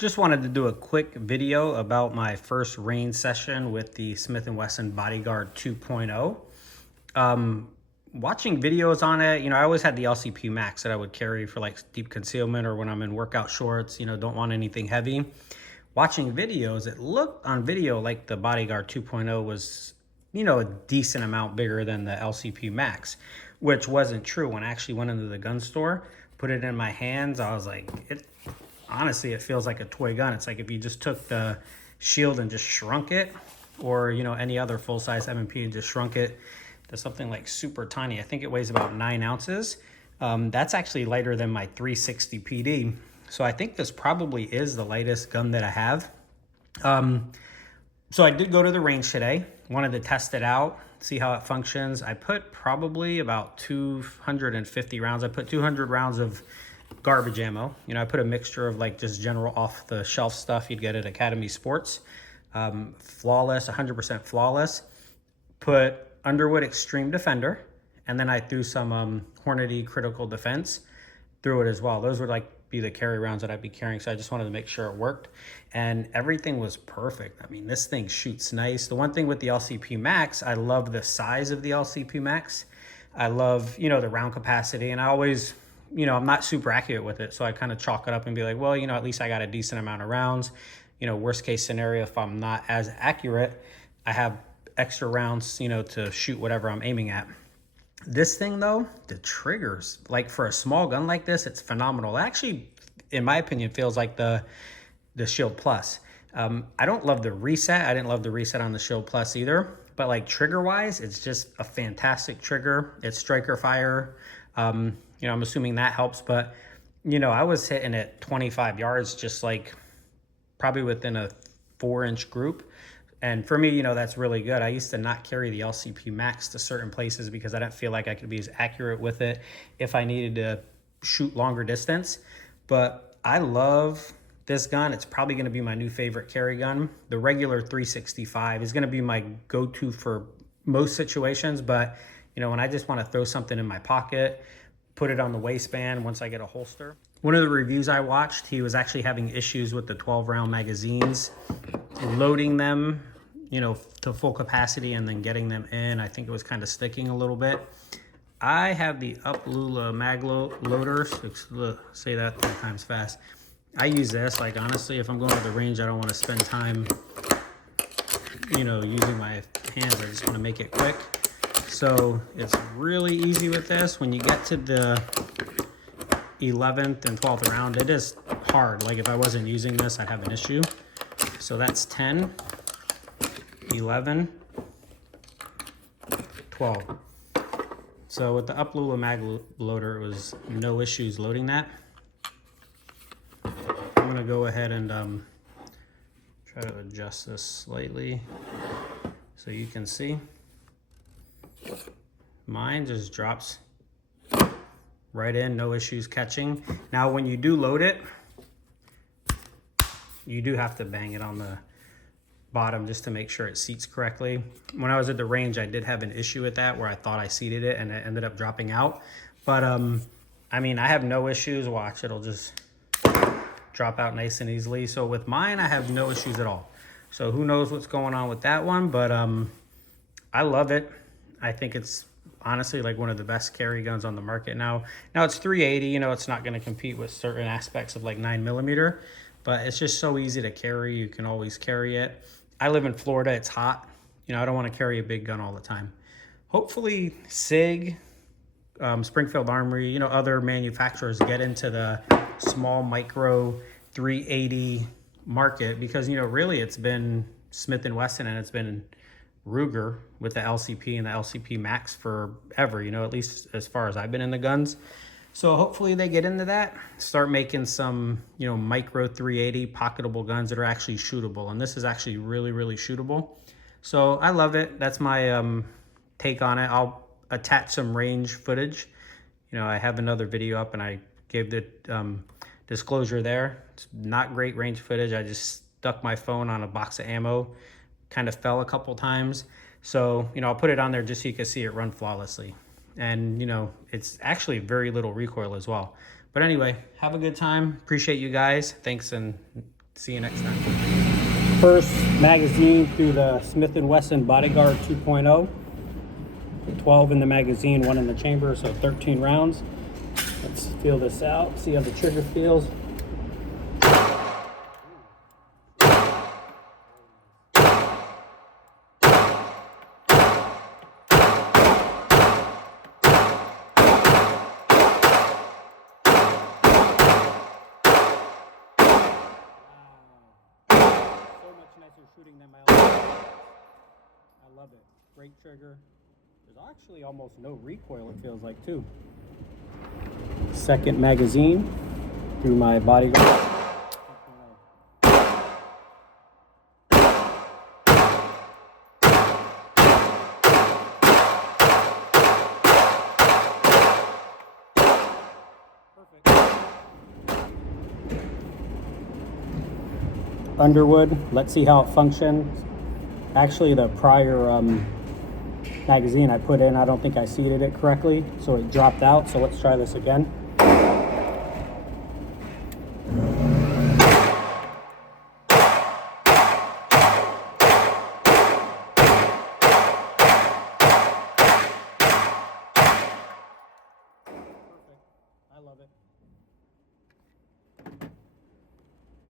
Just wanted to do a quick video about my first range session with the Smith & Wesson Bodyguard 2.0. Watching videos on it, I always had the LCP Max that I would carry for like deep concealment or when I'm in workout shorts, don't want anything heavy. Watching videos, it looked on video like the Bodyguard 2.0 was, a decent amount bigger than the LCP Max, which wasn't true. When I actually went into the gun store, put it in my hands, I was like, honestly, it feels like a toy gun. It's like if you just took the shield and just shrunk it, or any other full-size M&P and just shrunk it to something like super tiny. I think it weighs about 9 ounces. That's actually lighter than my 360 PD. So I think this probably is the lightest gun that I have. So I did go to the range today, wanted to test it out, see how it functions. I put probably about 250 rounds. I put 200 rounds of garbage ammo. I put a mixture of like just general off the shelf stuff you'd get at Academy Sports. Flawless, 100% flawless. Put Underwood Extreme Defender, and then I threw some Hornady Critical Defense through it as well. Those would be the carry rounds that I'd be carrying, so I just wanted to make sure it worked, and everything was perfect. I mean, this thing shoots nice. The one thing with the LCP Max, I love the size of the LCP Max. I love, the round capacity, and I always, I'm not super accurate with it, so I kind of chalk it up and be like, well, at least I got a decent amount of rounds. Worst case scenario, if I'm not as accurate, I have extra rounds, to shoot whatever I'm aiming at. This thing though, the triggers, like for a small gun like this, it's phenomenal. It actually, in my opinion, feels like the Shield Plus. I don't love the reset. I didn't love the reset on the Shield Plus either, but like trigger wise, it's just a fantastic trigger. It's striker fire. I'm assuming that helps, but I was hitting at 25 yards, just like probably within a 4-inch group. And for me, that's really good. I used to not carry the LCP Max to certain places because I didn't feel like I could be as accurate with it if I needed to shoot longer distance. But I love this gun. It's probably going to be my new favorite carry gun. The regular 365 is going to be my go-to for most situations. But, when I just want to throw something in my pocket, put it on the waistband once I get a holster. One of the reviews I watched, he was actually having issues with the 12-round magazines, loading them, to full capacity and then getting them in. I think it was kind of sticking a little bit. I have the Uplula mag loaders. Say that 3 times fast. I use this, like honestly, if I'm going to the range, I don't want to spend time, using my hands. I just want to make it quick. So it's really easy with this. When you get to the 11th and 12th round, it is hard. Like if I wasn't using this, I'd have an issue. So that's 10, 11, 12. So with the Uplula mag loader, it was no issues loading that. I'm gonna go ahead and try to adjust this slightly so you can see. Mine just drops right in, no issues catching. Now when you do load it, you do have to bang it on the bottom just to make sure it seats correctly. When I was at the range, I did have an issue with that where I thought I seated it and it ended up dropping out. But I mean, I have no issues. Watch, it'll just drop out nice and easily. So with mine, I have no issues at all. So who knows what's going on with that one, but I love it. I think it's honestly like one of the best carry guns on the market now. Now it's 380, it's not going to compete with certain aspects of like 9mm, but it's just so easy to carry. You can always carry it. I live in Florida, it's hot. I don't want to carry a big gun all the time. Hopefully SIG, Springfield Armory, other manufacturers get into the small micro 380 market because, really it's been Smith & Wesson and it's been Ruger with the LCP and the LCP Max forever, at least as far as I've been in the guns. So hopefully they get into that, start making some, micro 380 pocketable guns that are actually shootable. And this is actually really, really shootable. So I love it. That's my take on it. I'll attach some range footage. I have another video up and I gave the disclosure there. It's not great range footage. I just stuck my phone on a box of ammo, kind of fell a couple times. So, I'll put it on there just so you can see it run flawlessly. And, it's actually very little recoil as well. But anyway, have a good time. Appreciate you guys. Thanks and See you next time. First magazine through the Smith & Wesson Bodyguard 2.0. 12 in the magazine, 1 in the chamber, so 13 rounds. Let's feel this out, see how the trigger feels. Shooting than my other. I love it. Great trigger. There's actually almost no recoil, it feels like, too. Second magazine through my Bodyguard. Underwood, let's see how it functions. Actually, the prior magazine I put in, I don't think I seated it correctly, so it dropped out. So let's try this again. Perfect. I love it.